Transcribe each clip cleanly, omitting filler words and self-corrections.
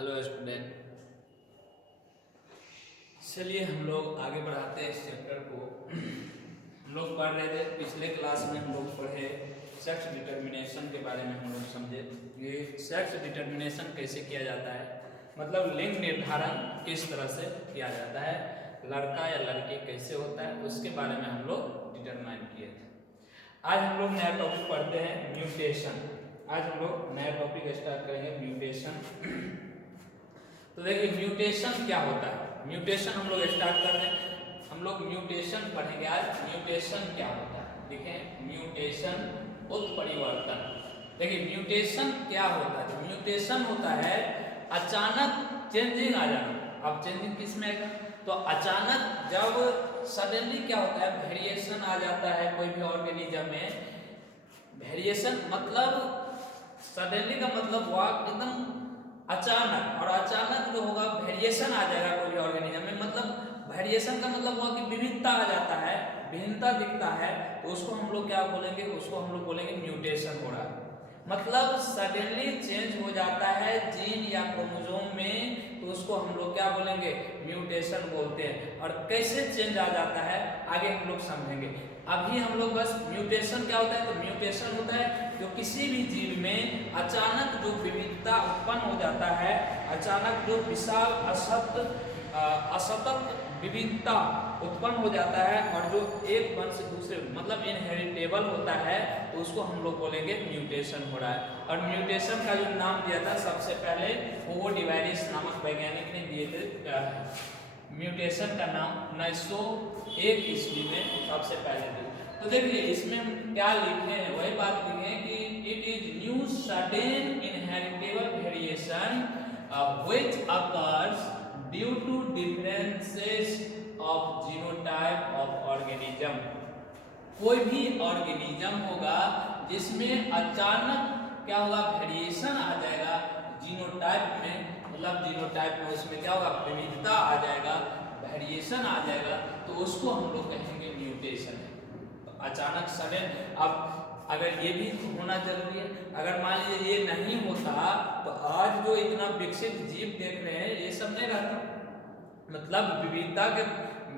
Hello student, चलिए हम लोग आगे बढ़ाते हैं इस चैप्टर को। हम लोग पढ़ रहे थे पिछले क्लास में, हम लोग पढ़े सेक्स डिटर्मिनेशन के बारे में। हम लोग समझे ये सेक्स डिटर्मिनेशन कैसे किया जाता है, मतलब लिंग निर्धारण किस तरह से किया जाता है, लड़का या लड़की कैसे होता है, उसके बारे में हम लोग डिटरमाइन किए थे। आज हम लोग नया टॉपिक पढ़ते हैं, म्यूटेशन। आज हम लोग नया टॉपिक स्टार्ट करेंगे, म्यूटेशन। तो देखिए म्यूटेशन क्या होता है। म्यूटेशन हम लोग स्टार्ट कर रहे हैं, हम लोग म्यूटेशन पढ़ेंगे आज। म्यूटेशन क्या होता है, देखें म्यूटेशन उत्परिवर्तन। देखिए म्यूटेशन क्या होता है, म्यूटेशन होता है अचानक चेंजिंग आ जाना। अब चेंजिंग किस में आएगा, तो अचानक जब सडनली क्या होता है, वेरिएशन आ जाता है कोई भी ऑर्गेनिज्म में। वेरिएशन मतलब सडनली का मतलब हुआ एकदम अचानक, और अचानक जो होगा वेरिएशन आ जाएगा कोई भी ऑर्गेनिज्म में। मतलब वेरिएशन का मतलब हुआ कि विविधता आ जाता है, भिन्नता दिखता है, तो उसको हम लोग क्या बोलेंगे, उसको हम लोग बोलेंगे म्यूटेशन हो रहा है। मतलब सडनली चेंज हो जाता है जीन या क्रोमोसोम में, तो उसको हम लोग क्या बोलेंगे, म्यूटेशन बोलते हैं। और कैसे चेंज आ जाता है आगे हम लोग समझेंगे। अभी हम लोग बस म्यूटेशन क्या होता है, तो म्यूटेशन होता है जो किसी भी जीव में अचानक जो विविधता उत्पन्न हो जाता है, अचानक जो विशाल असतत विविधता उत्पन्न हो जाता है, और जो एक वंश से दूसरे मतलब इनहेरिटेबल होता है, तो उसको हम लोग बोलेंगे म्यूटेशन हो रहा है। और म्यूटेशन का जो नाम दिया था सबसे पहले होमो डिवाइडिस नामक वैज्ञानिक ने दिए थे। म्यूटेशन का नाम 1901 ईस्वी में सबसे पहले दिया। तो देखिए इसमें हम क्या लिखे हैं, वही बात लिखे हैं कि it is new sudden inheritable variation which occurs due to differences of genotype of organism. कोई भी ऑर्गेनिज्म होगा जिसमें अचानक क्या होगा, वेरिएशन आ जाएगा जीनोटाइप में, मतलब जीनोटाइप में उसमें क्या होगा, विविधता आ जाएगा, वेरिएशन आ जाएगा, तो उसको हम लोग कहेंगे म्यूटेशन। तो अचानक सडन, अब अगर ये भी होना जरूरी है, अगर मान लीजिए ये नहीं होता तो आज जो इतना विकसित जीव देख रहे हैं ये सब नहीं रहता। मतलब विविधता के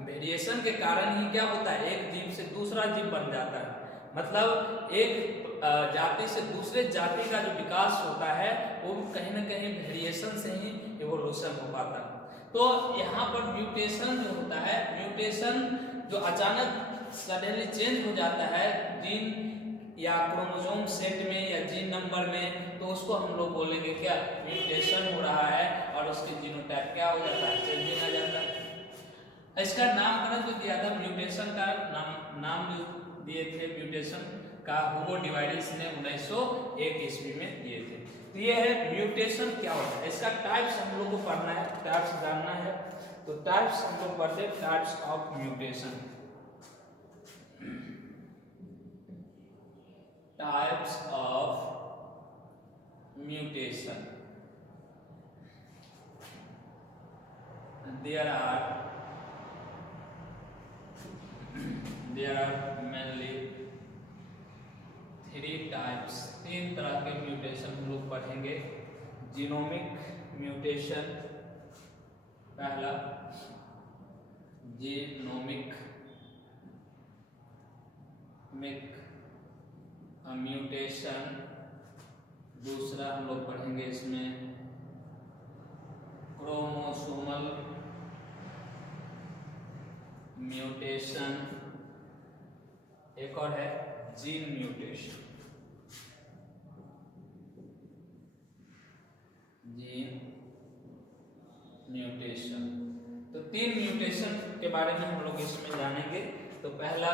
वेरिएशन के कारण ही क्या होता है, एक जीव से दूसरा जीव बन जाता है। मतलब एक जाति से दूसरे जाति का जो विकास होता है वो कहीं ना कहीं वेरिएशन से ही इवोल्यूशन हो पाता है। तो यहाँ पर म्यूटेशन जो होता है, म्यूटेशन जो अचानक सडनली चेंज हो जाता है जीन या क्रोमोसोम सेट में या जीन नंबर में, तो उसको हम लोग बोलेंगे क्या, म्यूटेशन हो रहा है, और उसके जीनोटाइप क्या हो जाता है, चेंजिंग आ जाता है। इसका नामकरण जो दिया था म्यूटेशन का नाम जो दिए थे म्यूटेशन का, होमो डिवाइडिस ने 1901 ईस्वी में दिए थे। तो ये है म्यूटेशन क्या होता है। इसका टाइप्स हम लोग को पढ़ना है, टाइप्स जानना है। तो टाइप्स हम लोग पढ़ते हैं, types of mutation. Types of mutation, there are mainly three types, तीन तरह के म्यूटेशन हम लोग पढ़ेंगे। जीनोमिक म्यूटेशन पहला, जीनोमिक म्यूटेशन दूसरा हम लोग पढ़ेंगे इसमें क्रोमोसोमल म्यूटेशन, एक और है जीन म्यूटेशन, जीन म्यूटेशन। तो तीन म्यूटेशन के बारे में हम लोग इसमें जानेंगे। तो पहला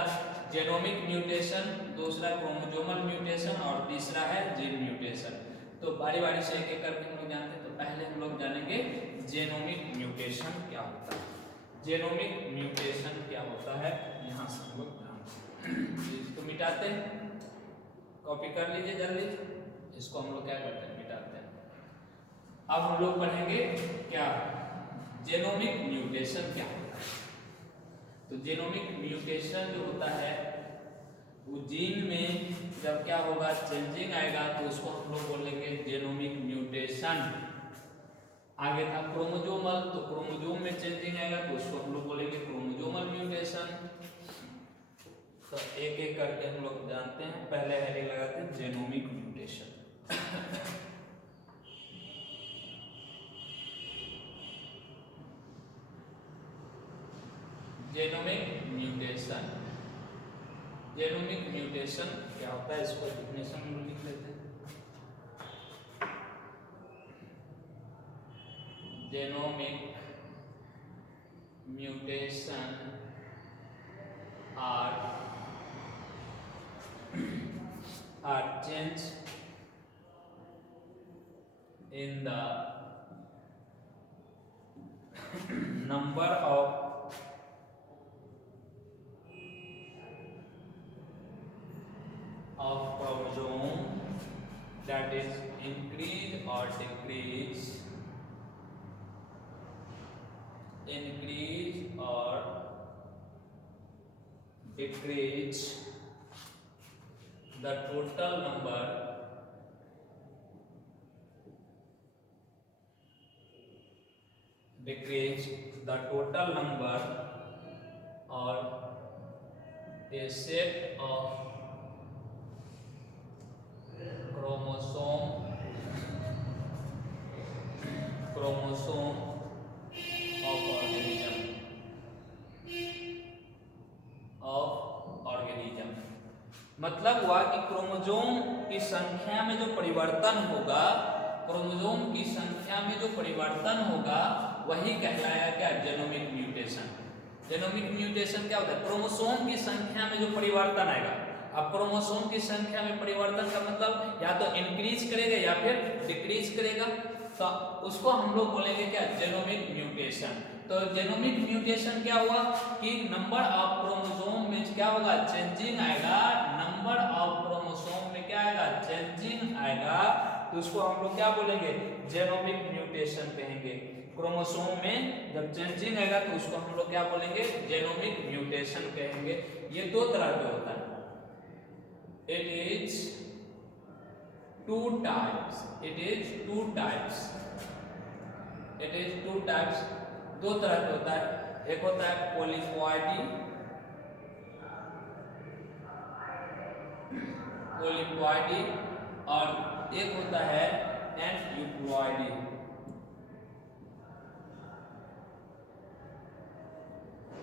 जेनोमिक म्यूटेशन, दूसरा क्रोमोसोमल म्यूटेशन, और तीसरा है जीन म्यूटेशन। तो बारी बारी से एक एक करके हम लोग जानते हैं। तो पहले हम लोग जानेंगे जेनोमिक म्यूटेशन क्या होता है। जेनोमिक म्यूटेशन क्या होता है, यहाँ से हम लोग जानते हैं। इसको मिटाते हैं, कॉपी कर लीजिए जल्दी। इसको हम लोग क्या करते हैं, मिटाते हैं। अब हम लोग पढ़ेंगे क्या, जेनोमिक म्यूटेशन क्या होता है। तो जेनोमिक म्यूटेशन जो होता है वो जीन में जब क्या होगा, चेंजिंग आएगा, तो उसको हम लोग बोलेंगे जेनोमिक म्यूटेशन। आगे था क्रोमोजोमल, तो क्रोमोजोम में चेंजिंग आएगा तो उसको हम लोग बोलेंगे क्रोमोजोमल म्यूटेशन। तो एक एक करके हम लोग जानते हैं। पहले हेडिंग लगाते हैं genomic mutation. Genomic mutation, genomic mutation क्या होता है, इसको डेफिनेशन हम लोग लिख लेते हैं। Genomic mutation are change in the number of chromosome that is increase or decrease, increase or decrease the total number or a set of chromosome of organism मतलब हुआ कि क्रोमोसोम की संख्या में जो परिवर्तन होगा, क्रोमोसोम की संख्या में जो परिवर्तन होगा वही कहलाया क्या, जेनोमिक म्यूटेशन। जेनोमिक म्यूटेशन क्या होता है, क्रोमोसोम की संख्या में जो परिवर्तन आएगा। अब क्रोमोसोम की संख्या में परिवर्तन का मतलब या तो इंक्रीज करेगा या फिर डिक्रीज करेगा, तो उसको हम लोग बोलेंगे क्या, जेनोमिक म्यूटेशन। तो जेनोमिक म्यूटेशन क्या हुआ कि नंबर ऑफ क्रोमोसोम में क्या होगा, चेंजिंग आएगा। नंबर ऑफ क्रोमोसोम में क्या आएगा, चेंजिंग आएगा, तो उसको हम लोग क्या बोलेंगे, जेनोमिक म्यूटेशन कहेंगे। क्रोमोसोम में जब चेंजिंग आएगा तो उसको हम लोग क्या बोलेंगे, जेनोमिक म्यूटेशन कहेंगे। ये दो तरह का होता है। It is two types. It is two types. It is two types. दो तरह का होता है। एक होता है पॉलीप्लॉइडी, पॉलीप्लॉइडी, और एक होता है एनयूप्लॉइडी।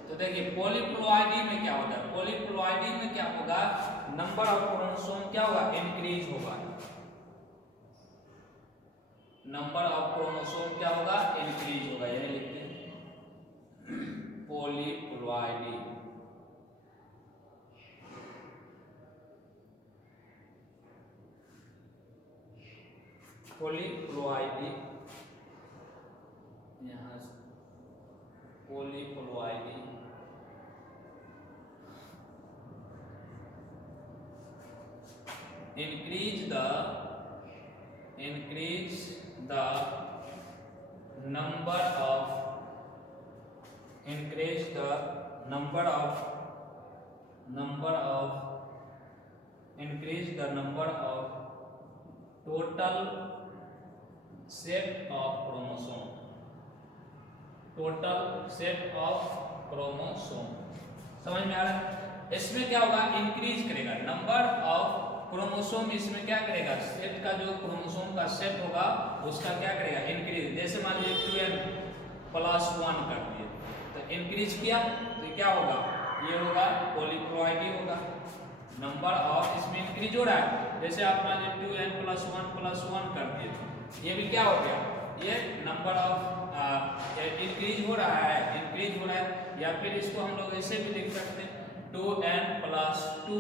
तो देखिए पॉलीप्लॉइडी में क्या होता है, पॉलीप्लॉइडी में क्या होगा, नंबर ऑफ क्रोमोसोम क्या होगा, इंक्रीज होगा। नंबर ऑफ क्रोमोसोम क्या होगा, इंक्रीज होगा। यही लिखते हैं पॉलीप्लॉइडी। पॉलीप्लॉइडी यहाँ polyploidy increase the number of total set of chromosome, total set of chromosome। समझ में आ रहा है। इसमें क्या होगा, इंक्रीज करेगा नंबर ऑफ क्रोमोसोम। इसमें क्या करेगा, सेट का जो क्रोमोसोम का सेट होगा उसका क्या करेगा, इंक्रीज। जैसे मान लीजिए 2n+1 कर दिए तो इंक्रीज किया तो क्या होगा, ये होगा पॉलीप्लॉइडी होगा। नंबर ऑफ इसमें इंक्रीज हो रहा है। जैसे आप मान लीजिए 2n+1+1 कर दिए तो ये भी क्या हो गया, ये नंबर ऑफ इंक्रीज हो रहा है, इंक्रीज हो रहा है। या फिर इसको हम लोग ऐसे भी लिख सकते हैं 2n+2।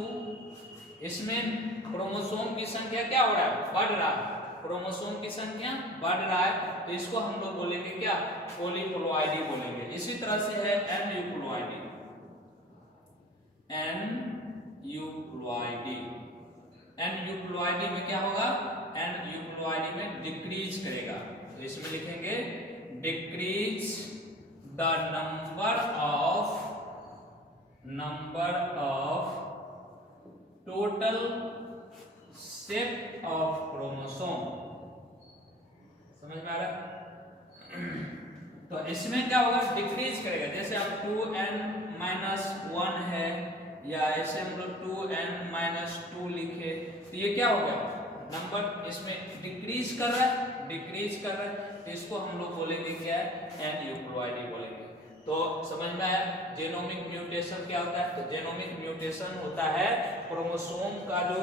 इसमें क्रोमोसोम की संख्या क्या हो रहा है, बढ़ रहा है, क्रोमोसोम की संख्या बढ़ रहा है, तो इसको हम लोग बोलेंगे क्या, पॉलीप्लॉइडी बोलेंगे। इसी तरह से है एनयूप्लॉइडी। एनयूप्लॉइडी, एनयूप्लॉइडी में क्या होगा, एनयूप्लॉइडी में डिक्रीज करेगा, तो इसमें लिखेंगे decrease the number of total set of chromosome. समझ में आ रहा है। तो इसमें क्या होगा, डिक्रीज करेगा। जैसे अब 2n-1 है, या ऐसे हम लोग 2n-2 लिखे, तो ये क्या हो गया, नंबर इसमें डिक्रीज कर रहा है, डिक्रीज कर रहा है, तो इसको हम लोग बोलेंगे क्या है, एन यूक्लोइडी बोलेंगे। तो समझ में आया जेनोमिक म्यूटेशन क्या होता है। तो जेनोमिक म्यूटेशन होता है क्रोमोसोम का जो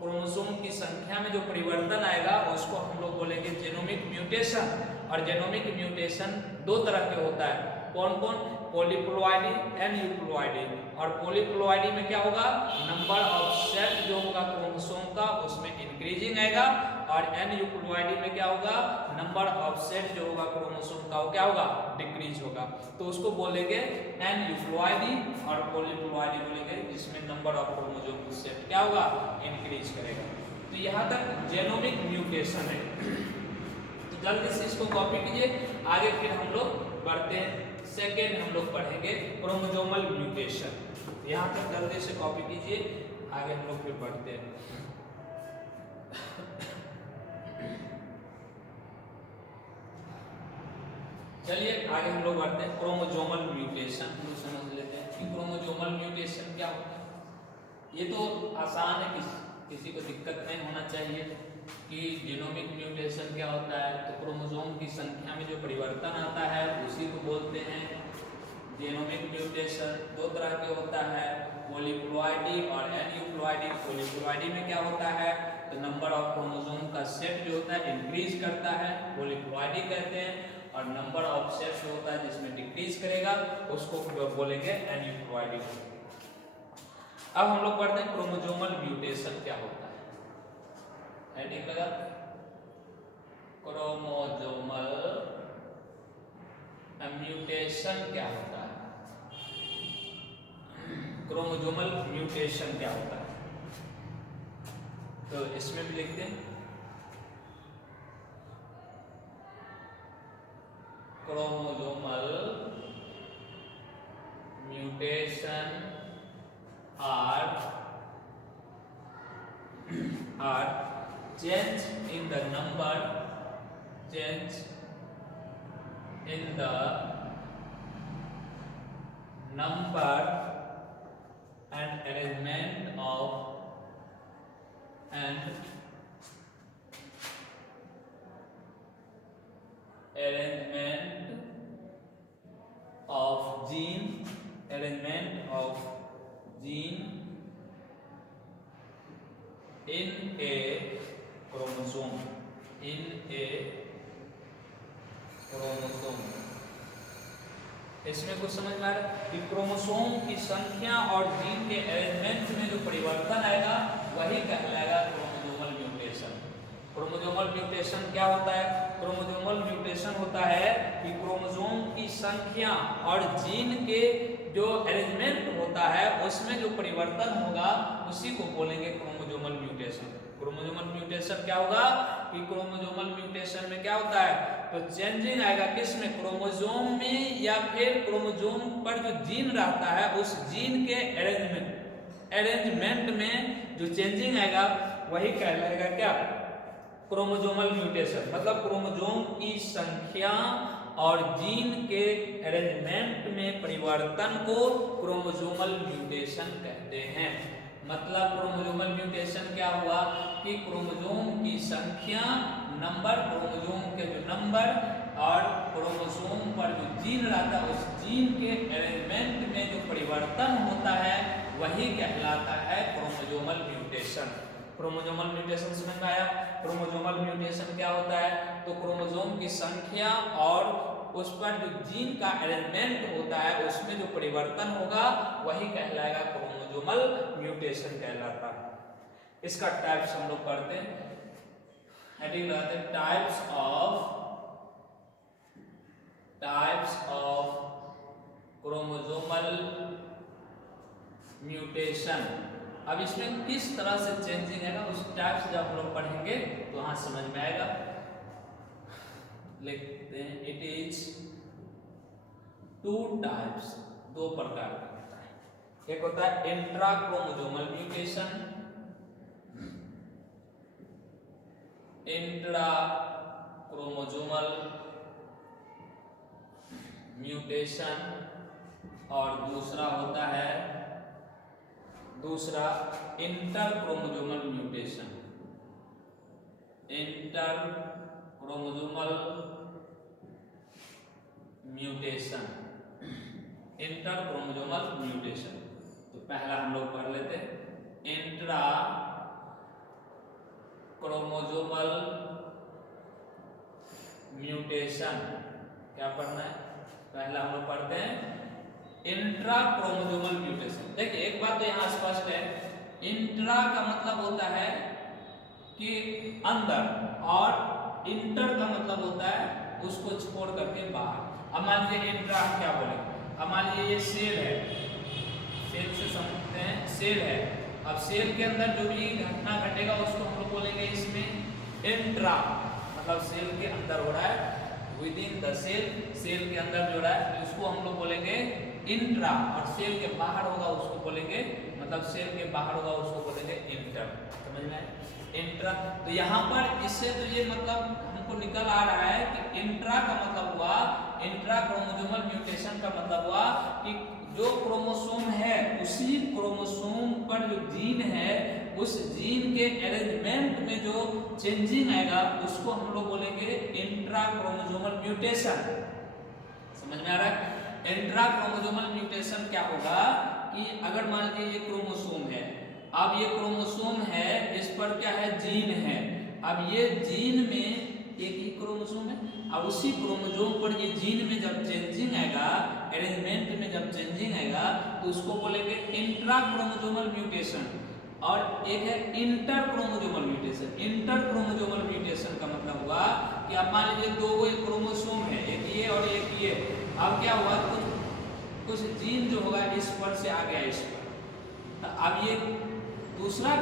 क्रोमोसोम की संख्या में जो परिवर्तन आएगा उसको हम लोग बोलेंगे जेनोमिक म्यूटेशन। और जेनोमिक म्यूटेशन दो तरह के होता है, कौन कौन, पॉलीप्लोइडी एंड यूक्लोइडी। और पॉलीप्लोइडी में क्या होगा, नंबर ऑफ सेट जो होगा क्रोमोसोम का उसमें इंक्रीजिंग आएगा, और एन यूक्लोइडी में क्या होगा, नंबर ऑफ सेट जो होगा क्रोमोसोम का वो क्या होगा, डिक्रीज होगा। तो उसको बोलेंगे एन यूक्लोइडी, और पॉलीप्लोइडी बोलेंगे जिसमें नंबर ऑफ क्रोमोसोम सेट क्या होगा, इंक्रीज करेगा। तो यहाँ तक जेनोमिक म्यूटेशन है। तो जल्दी से इसको कॉपी कीजिए, आगे फिर हम लोग बढ़ते हैं। सेकेंड हम लोग पढ़ेंगे क्रोमोसोमल म्यूटेशन। यहाँ तक जल्दी से कॉपी कीजिए, आगे हम लोग फिर बढ़ते हैं। चलिए आगे हम लोग बढ़ते हैं क्रोमोसोमल म्यूटेशन। लोग समझ लेते हैं कि क्रोमोसोमल म्यूटेशन क्या होता है। ये तो आसान है, किसी को दिक्कत नहीं होना चाहिए कि जेनोमिक म्यूटेशन क्या होता है। तो क्रोमोसोम की संख्या में जो परिवर्तन आता है उसी को बोलते हैं जेनोमिक म्यूटेशन। दो तरह के होता है, पॉलीप्लोइडी और एन्यूप्लोइडी। पॉलीप्लोइडी में क्या होता है, तो नंबर ऑफ क्रोमोसोम का सेट जो होता है इंक्रीज करता है, पॉलीप्लोइडी कहते हैं। और नंबर ऑफ सेट जो होता है जिसमें डिक्रीज करेगा उसको बोलेंगे एन्यूप्लोइडी। अब हम लोग पढ़ते हैं क्रोमोसोमल म्यूटेशन क्या होता है। हेडिंग लगा, क्रोमोसोमल म्यूटेशन क्या होता है। क्रोमोसोमल म्यूटेशन क्या होता है, तो इसमें भी लिखते हैं chromosomal mutation are change in the number and arrangement of gene in a chromosome इसमें कुछ समझ में आ रहा है कि क्रोमोसोम की संख्या और जीन के अरेंजमेंट में जो परिवर्तन आएगा वही कहलाएगा क्रोमोसोमल म्यूटेशन। क्रोमोसोमल म्यूटेशन क्या होता है, क्रोमोसोमल म्यूटेशन होता है कि क्रोमोसोम की संख्या और जीन के जो अरेंजमेंट होता है उसमें जो परिवर्तन होगा उसी को बोलेंगे क्रोमोसोमल म्यूटेशन। क्रोमोसोमल म्यूटेशन क्या होगा कि क्रोमोसोमल म्यूटेशन में क्या होता है, तो चेंजिंग आएगा किसमें, क्रोमोसोम में, या फिर क्रोमोसोम पर जो जीन रहता है उस जीन के अरेंजमेंट में जो चेंजिंग आएगा वही कहलाएगा क्या, क्रोमोसोमल म्यूटेशन। मतलब क्रोमोसोम की संख्या और जीन के अरेंजमेंट में परिवर्तन को क्रोमोसोमल म्यूटेशन कहते हैं। मतलब क्रोमोसोमल म्यूटेशन क्या हुआ कि क्रोमोसोम की संख्या, नंबर, क्रोमोसोम के जो नंबर और क्रोमोसोम पर जो जीन रहता है उस जीन के अरेंजमेंट में जो परिवर्तन होता है वही कहलाता है क्रोमोसोमल म्यूटेशन। क्रोमोसोमल म्यूटेशन समझ में आया। क्रोमोसोमल म्यूटेशन क्या होता है, तो क्रोमोसोम की संख्या और उस पर जो जीन का अरेंजमेंट होता है उसमें जो परिवर्तन होगा वही कहलाएगा क्रोमोसोमल म्यूटेशन कहलाता है। इसका टाइप्स हम लोग पढ़ते हैं, हेडिंग लगाते हैं टाइप्स ऑफ क्रोमोसोमल म्यूटेशन। अब इसमें किस तरह से चेंजिंग है ना उस टाइप्स जब हम लोग पढ़ेंगे तो वहां समझ में आएगा। लिखते हैं इट इज 2 टाइप्स, 2 प्रकार का होता है। एक होता है intra chromosomal mutation, intra chromosomal mutation और दूसरा होता है inter chromosomal mutation. Inter chromosomal mutation, inter chromosomal mutation. तो पहला हम लोग पढ़ लेते हैं इंट्रा क्रोमोसोमल म्यूटेशन। क्या पढ़ना है? पहला हम लोग पढ़ते हैं इंट्रा क्रोमोसोमल म्यूटेशन। देखिए एक बात तो यहाँ स्पष्ट है, इंट्रा का मतलब होता है कि अंदर, और इंटर का मतलब होता है उसको छोड़ करके बाहर। अब मान लीजिए इंट्रा क्या बोले, अब मान लीजिए ये सेल है, सेल से समझते हैं सेल है। अब सेल के अंदर जो भी घटना घटेगा उसको हम लोग बोलेंगे इसमें इंट्रा, मतलब सेल के अंदर हो रहा है, within the cell, cell के अंदर जो रहा है उसको हम लोग बोलेंगे इंट्रा, और सेल के बाहर होगा उसको बोलेंगे, मतलब सेल के बाहर होगा उसको बोलेंगे इंटर। समझ में आया? इंट्रा। तो यहाँ पर इससे तो ये मतलब हमको निकल आ रहा है कि इंट्रा का मतलब हुआ, इंट्रा क्रोमोसोमल म्यूटेशन का मतलब हुआ कि जो क्रोमोसोम है उसी क्रोमोसोम पर जो जीन है उस जीन के अरेंजमेंट में जो चेंजिंग आएगा उसको हम लोग बोलेंगे इंट्रा क्रोमोसोमल म्यूटेशन। समझ में आ रहा है? इंट्रा क्रोमोसोमल म्यूटेशन क्या होगा कि अगर मान लीजिए ये क्रोमोसोम है, अब ये क्रोमोसोम है, इस पर क्या है, जीन है। अब ये जीन में एक ही क्रोमोसोम है, अब उसी क्रोमोसोम पर ये जीन में जब चेंजिंग आएगा, अरेंजमेंट में जब चेंजिंग आएगा तो उसको बोलेंगे इंट्रा क्रोमोसोमल म्यूटेशन। और एक है inter chromosomal mutation. Inter chromosomal mutation का मतलब हुआ कि अब मान लीजिए दो क्रोमोसोम है, एक ये और एक ये। अब क्या हुआ, कुछ जीन जो होगा इस पर से आ गया इस पर, तो अब ये दूसरा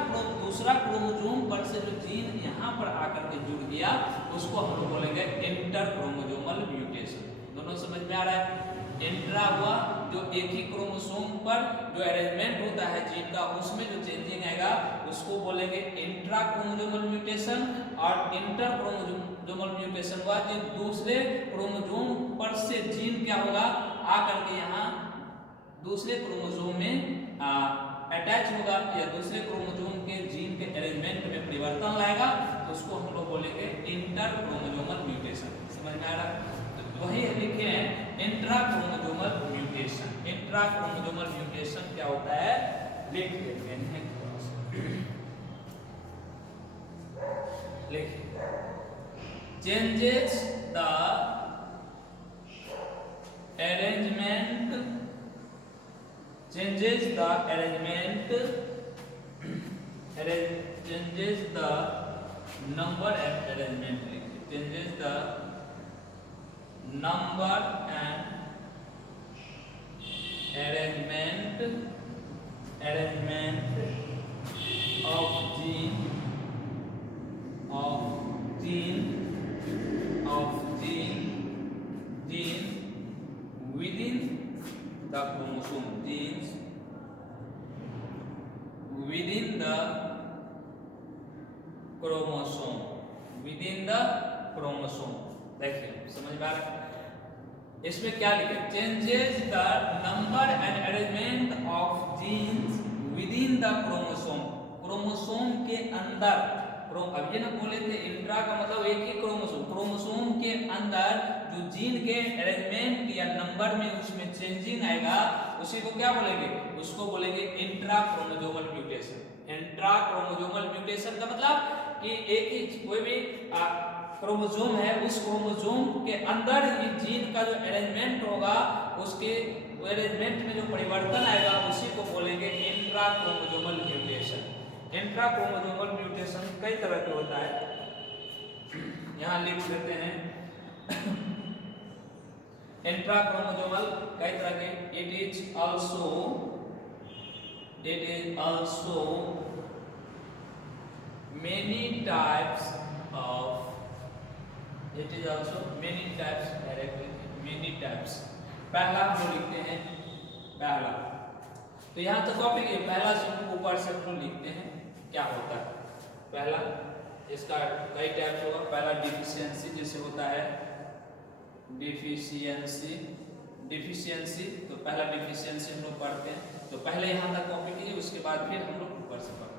क्रोमोसोम पर से जो जीन यहाँ पर आकर के जुड़ गया उसको हम लोग बोलेंगे इंटर क्रोमोसोमल म्यूटेशन। दोनों समझ में आ रहा है? इंट्रा हुआ जो एक ही क्रोमोसोम पर जो अरेंजमेंट होता है जीन का उसमें जो चेंजिंग आएगा उसको बोलेंगे इंट्रा क्रोमोसोमल म्यूटेशन, और इंटर क्रोमोसोमल म्यूटेशन हुआ जो दूसरे क्रोमोसोम पर से जीन क्या होगा, आकर के यहाँ दूसरे क्रोमोसोम में अटैच होगा या दूसरे क्रोमोसोम के जीन के अरेंजमेंट में परिवर्तन लाएगा, तो उसको हम लोग बोलेंगे इंटर क्रोमोसोमल म्यूटेशन। समझ में आ रहा है? तो वही लिखे हैं intra chromosomal mutation. Intra chromosomal mutation क्या होता है लिख लेते हैं। लिखिए changes the arrangement, changes the arrangement, changes the number and arrangement, changes the number and arrangement of gene within the chromosome, genes within the chromosome, within the chromosome। देखिए समझ में आ रहा है? इसमें क्या लिखे, changes the number and arrangement of genes within the chromosome, chromosome के अंदर। अब ये ना बोले थे इंट्रा का मतलब एक ही क्रोमोसोम, क्रोमोसोम के अंदर जो जीन के अरेंजमेंट या नंबर में उसमें चेंजिंग आएगा उसी को क्या बोलेंगे, उसको बोलेंगे intra chromosomal mutation. Intra chromosomal mutation का मतलब कि एक ही कोई भी क्रोमोसोम है उस क्रोमोसोम के अंदर ही जीन का जो अरेंजमेंट होगा उसके अरेंजमेंट में जो परिवर्तन आएगा उसी को बोलेंगे intra chromosomal mutation. Intra chromosomal mutation कई तरह के होता है, यहाँ लिख देते हैं इंट्रा क्रोमोसोमल कई तरह के, it is also many types of, it is also many types, directly many types। पहला हम लोग लिखते हैं पहला, तो यहाँ तो टॉपिक है पहला से ऊपर से हम लोग लिखते हैं क्या होता है। पहला इसका कई टाइप्स होगा। पहला डिफिशियंसी जैसे होता है, डिफिशियंसी डिफिशियंसी, तो पहला डिफिशियंसी हम लोग पढ़ते हैं, तो पहले यहाँ तक कॉपी कीजिए, उसके बाद फिर हम लोग ऊपर से पढ़ते हैं।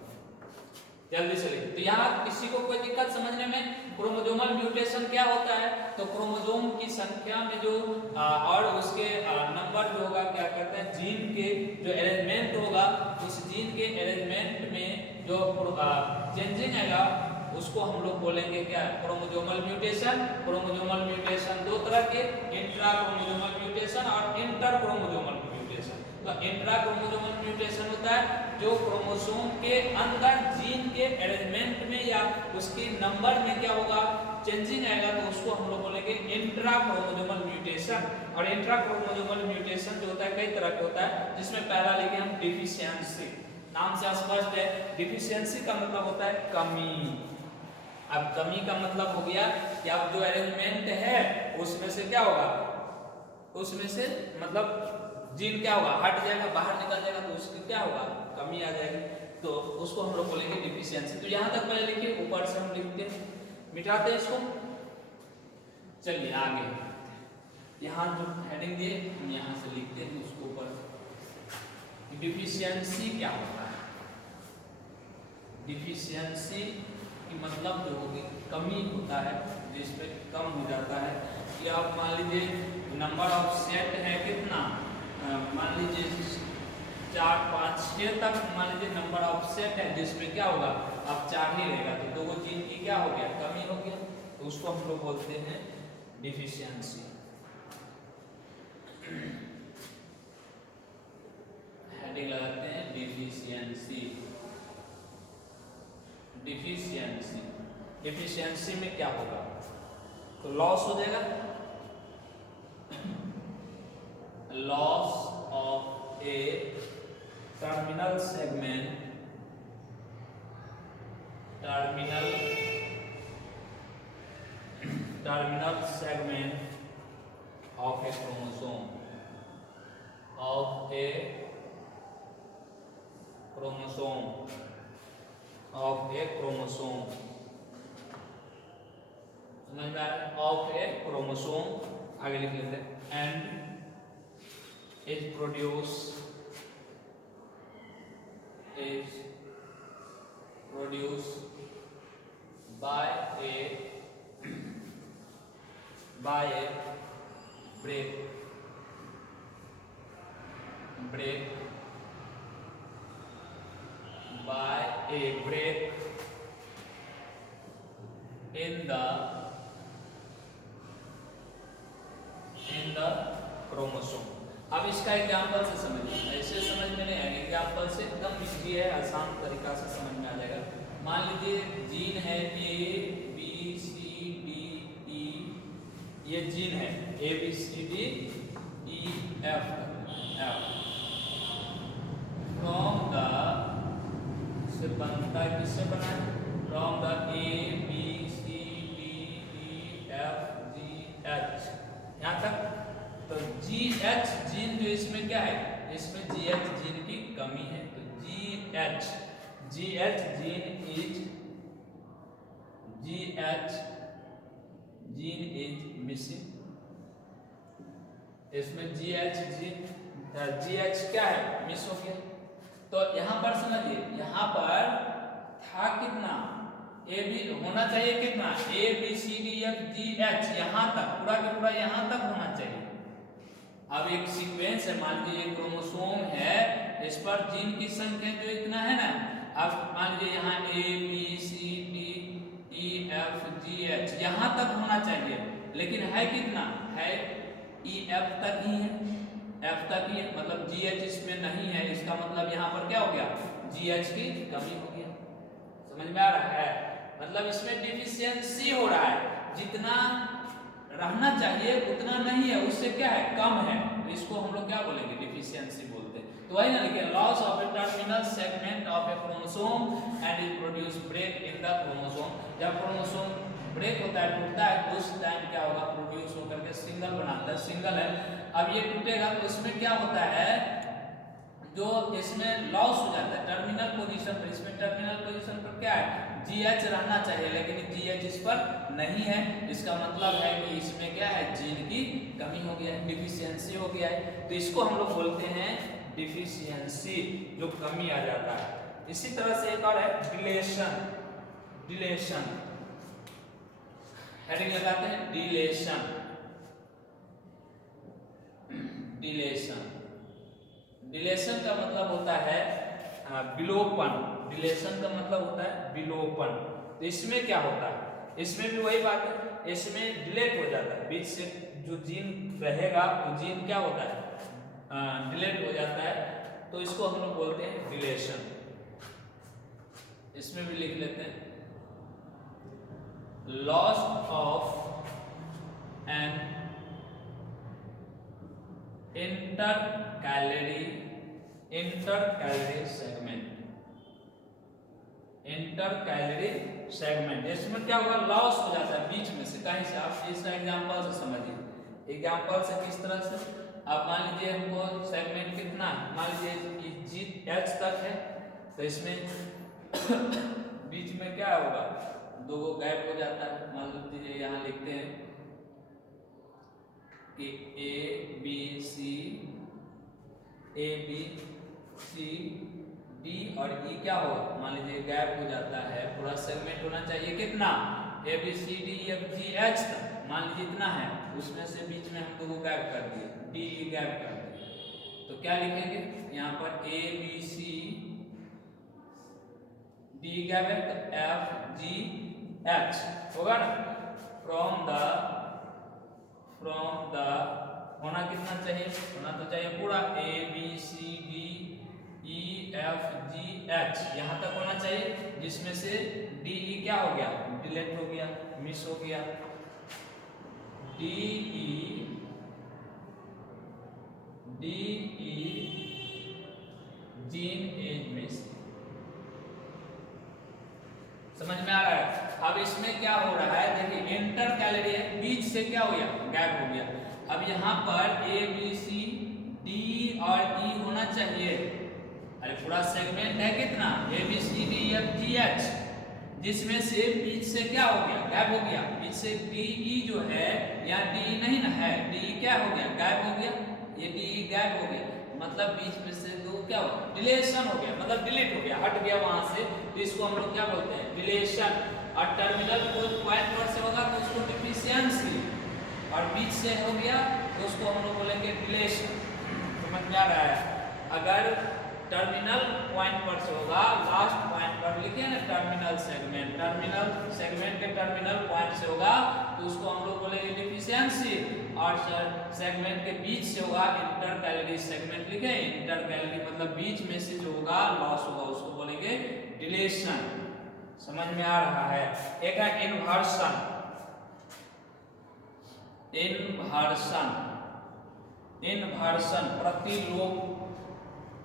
जल्दी चलिए, तो यहाँ किसी को कोई दिक्कत समझने में? क्रोमोसोमल म्यूटेशन क्या होता है? तो क्रोमोसोम की संख्या में जो और उसके नंबर जो होगा, क्या कहते हैं, जीन के जो अरेंजमेंट होगा, उस जीन के अरेंजमेंट में जो चेंजिंग आएगा उसको हम लोग बोलेंगे क्या? Chromosomal mutation. क्रोमोसोमल म्यूटेशन दो तरह के, इंट्रा क्रोमोसोमल म्यूटेशन और इंटर क्रोमोसोमल म्यूटेशन। तो इंट्रा क्रोमोसोमल म्यूटेशन होता है जो क्रोमोसोम के अंदर जीन के अरेंजमेंट में या उसके नंबर में क्या होगा, चेंजिंग आएगा, तो उसको हम लोग बोलेंगे इंट्रा क्रोमोसोमल म्यूटेशन। और इंट्रा क्रोमोसोमल म्यूटेशन जो होता है कई तरह का होता है, जिसमें पहला लेंगे हम डिफिशियंसी। नाम से स्पष्ट है, डिफिशियंसी का मतलब होता है कमी। अब कमी का मतलब हो गया कि अब जो अरेंजमेंट है उसमें से क्या होगा, उसमें से मतलब जीन क्या होगा, हट जाएगा, बाहर निकल जाएगा, तो उसकी क्या होगा, कमी आ जाएगी, तो उसको हम लोग बोलेंगे डिफिशियंसी। तो यहाँ तक पहले लिखिए, ऊपर से हम लिखते हैं, मिटाते हैं इसको। चलिए आगे, यहाँ जो हेडिंग दिए हम यहाँ से लिखते हैं उसको ऊपर। डिफिशियंसी क्या होता है? डिफिशियंसी की मतलब जो होगी कमी होता है, जिसपे कम हो जाता है। कि आप मान लीजिए नंबर ऑफ सेट है कितना, मान लीजिए 4 5 6 तक मान लीजिए नंबर ऑफ सेट है, जिसमें क्या होगा, अब 4 ही रहेगा, तो दो जीन की क्या हो गया, कमी हो गया, तो उसको हम लोग बोलते हैं डिफिशियंसी। हेडिंग लगाते हैं डिफिशियंसी। डिफिशियंसी, डिफिशियंसी में क्या होगा, तो लॉस हो जाएगा, loss of a terminal segment, terminal segment of a chromosome, of a chromosome, of a chromosome, समझ में आ रहा है, ऑफ ए क्रोमोसोम, आगे लिख लेते हैं, and is produced by a break in the chromosome। अब इसका एग्जाम्पल से समझिए, ऐसे समझ में नहीं आएगा, एग्जाम्पल से एकदम इजी है, आसान तरीका से समझ में आ जाएगा। मान लीजिए जीन है A B C D E, ये जीन है A B C D E F from the से बनता है, किससे बना है, from the A B C D E F G H, यहाँ तक। तो GH जीन जो इसमें क्या है, इसमें GH जीन की कमी है, तो GH जीन इज मिसिंग। इसमें GH क्या है, मिस हो गया। तो यहाँ पर समझिए, यहाँ पर था कितना, ए बी होना चाहिए कितना, A B C D F G H, यहाँ तक पूरा के पूरा यहाँ तक होना चाहिए। अब एक सीक्वेंस है, मान लीजिए क्रोमोसोम है, इस पर जीन की संख्या जो इतना है ना, अब मान लीजिए यहाँ A B C D E F G H यहाँ तक होना चाहिए, लेकिन है कितना, है E F तक ही है, F तक ही है, मतलब G H इसमें नहीं है, इसका मतलब यहाँ पर क्या हो गया, G H की कमी हो गया। समझ में आ रहा है, मतलब इसमें डिफिशियंसी हो रहा है, जितना रहना चाहिए उतना नहीं है, उससे क्या है, कम है, तो इसको हम लोग क्या बोलेंगे, डिफिशियंसी बोलते हैं। तो वही ना लिखे, loss of a terminal segment of a chromosome and is produce break in the chromosome. जब क्रोमोसोम ब्रेक होता है, टूटता है, उस टाइम क्या होगा, प्रोड्यूस होकर के सिंगल बनाता है, सिंगल है। अब ये टूटेगा तो इसमें क्या होता है, जो इसमें लॉस हो जाता है टर्मिनल पोजीशन पर, इसमें टर्मिनल पोजीशन पर क्या है, जी एच रहना चाहिए, लेकिन जी एच इस पर नहीं है। इसका मतलब है कि इसमें क्या है, जीन की कमी हो गया है, डिफिशियंसी हो गया है। तो इसको हम लोग बोलते हैं डिफिशियंसी, जो कमी आ जाता है। इसी तरह से एक और है डिलेशन। डिलेशन हेडिंग लगाते हैं, डिलेशन। डिलेशन डिलेशन का मतलब होता है विलोपन। डिलेशन का मतलब होता है विलोपन। तो इसमें क्या होता है, इसमें भी वही बात है, इसमें डिलेट हो जाता है, बीच से जो जीन रहेगा वो जीन क्या होता है, डिलेट हो जाता है। तो इसको हम लोग बोलते हैं डिलेशन। इसमें भी लिख लेते हैं, loss of an intercalary segment. Intercalary segment, इसमें क्या होगा, लॉस हो जाता है बीच में से कहीं से। आप इसका एग्जांपल से समझिए। एग्जांपल से किस तरह से, आप मान लीजिए हमको सेगमेंट कितना है, मान लीजिए कि जी एच तक है, तो इसमें बीच में क्या होगा, दो गो गैप हो जाता है। मान लीजिए यहाँ लिखते हैं कि ए बी सी डी और ई क्या हो, मान लीजिए गैप हो जाता है। पूरा सेगमेंट होना चाहिए कितना, A B C D F G H तक, मान लीजिए इतना है, उसमें से बीच में हम दो गैप कर दिए, डी ई गैप कर दिए। तो क्या लिखेंगे यहाँ पर, A B C D gap है, तो एफ जी एच होगा ना। फ्रॉम द होना कितना चाहिए, होना तो चाहिए पूरा A B C D E F G H, यहाँ तक होना चाहिए, जिसमें से डी ई क्या हो गया, डिलीट हो गया, मिस हो गया। D E gene as miss. समझ में आ रहा है। अब इसमें क्या हो रहा है, देखिए इंटर कैलोरी है, बीच से क्या हो गया, गैप हो गया। अब यहाँ पर ए बी सी डी और ई होना चाहिए, अरे पूरा सेगमेंट है कितना, A B C D F G H, जिसमें से बीच से क्या हो गया, गैप हो गया। बीच से डी ई जो है, यहाँ डी नहीं ना है, डी क्या हो गया, गैप हो गया, ये डी गैप हो गया, मतलब बीच में से दो क्या हो, डिलेशन हो गया, मतलब डिलीट हो गया, हट गया वहां से। तो इसको हम लोग क्या बोलते हैं, डिलेशन। और टर्मिनल कोई पॉइंट पर से होगा तो उसको डिफिशियंसी, और बीच से हो गया तो उसको हम लोग बोलेंगे डिलेशन। समझ में आ रहा है। अगर टर्मिनल पॉइंट पर से होगा, लास्ट पॉइंट पर लिखे ना टर्मिनल सेगमेंट, टर्मिनल सेगमेंट के टर्मिनल पॉइंट से होगा तो उसको हम लोग बोलेंगे डिफिशियंसी। और सेगमेंट के बीच से होगा इंटर कैलोरी सेगमेंट, लिखे इंटर कैलोरी मतलब बीच में से जो होगा लॉस होगा, उसको बोलेंगे डिलेशन। समझ में आ रहा है। एक है इन्वर्शन। इन्वर्शन प्रतिलोम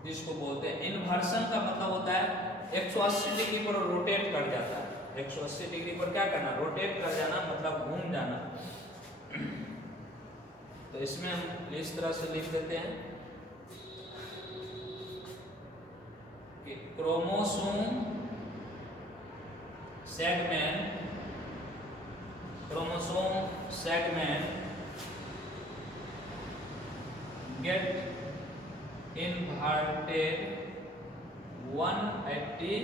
जिसको बोलते हैं। इन्वर्शन का मतलब होता है 180 डिग्री पर रोटेट कर जाता है। 180 डिग्री पर क्या करना, रोटेट कर जाना, मतलब घूम जाना। तो इसमें हम इस तरह से लिख देते हैं कि chromosome segment get inverted 180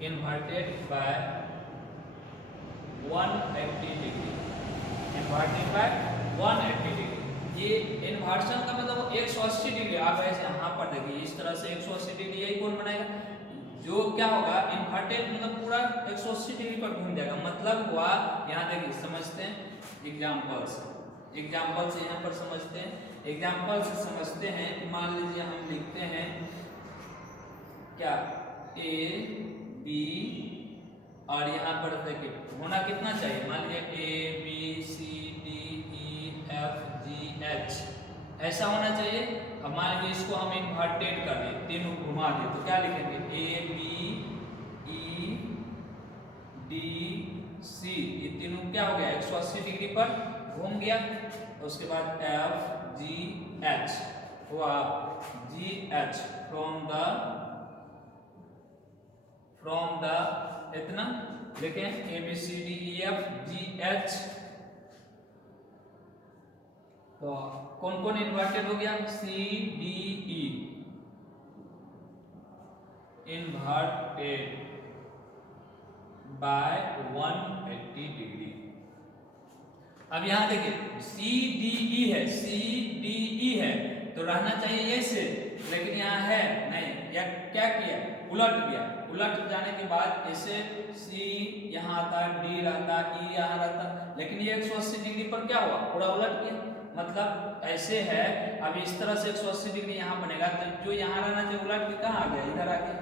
inverted by 180 degree, inverted by 180 degree. ये इन्वर्शन का मतलब 180 डिग्री। आप ऐसे यहाँ पर देखिए इस तरह से 180 डिग्री, यही कौन बनाएगा, जो क्या होगा इन्वर्टेड मतलब पूरा 180 डिग्री पर घूम जाएगा। मतलब हुआ, यहाँ देखिए समझते हैं एग्जाम्पल से, एग्जाम्पल से यहाँ पर समझते हैं। एग्जाम्पल से समझते हैं कि मान लीजिए हम लिखते हैं क्या, ए बी, और यहाँ पर देखिए होना कितना चाहिए, मान लीजिए A B C D E F G H, ऐसा होना चाहिए। अब मान लीजिए इसको हम इन्वर्टेड कर दें, तीनों घुमा दें, तो क्या लिखेंगे, A B E D C, ये तीनों क्या हो गया 180 डिग्री पर घूम गया। उसके बाद एफ जी एच हुआ, जी एच फ्रॉम द इतना देखें ABCDEFGH, तो कौन कौन इन्वर्टेड हो गया CDE इन्वर्टेड बाय 180 डिग्री। अब यहां देखिए CDE है, CDE है तो रहना चाहिए ऐसे, लेकिन यहाँ है नहीं, या क्या किया उलट गया। उलट जाने के बाद ऐसे C यहाँ आता, D रहता, E यहाँ रहता, लेकिन ये 180 डिग्री पर क्या हुआ पूरा उलट गया। मतलब ऐसे है, अब इस तरह से 180 डिग्री यहाँ बनेगा तो जो यहाँ रहना चाहिए उलट के कहाँ आ गया, इधर आ गया,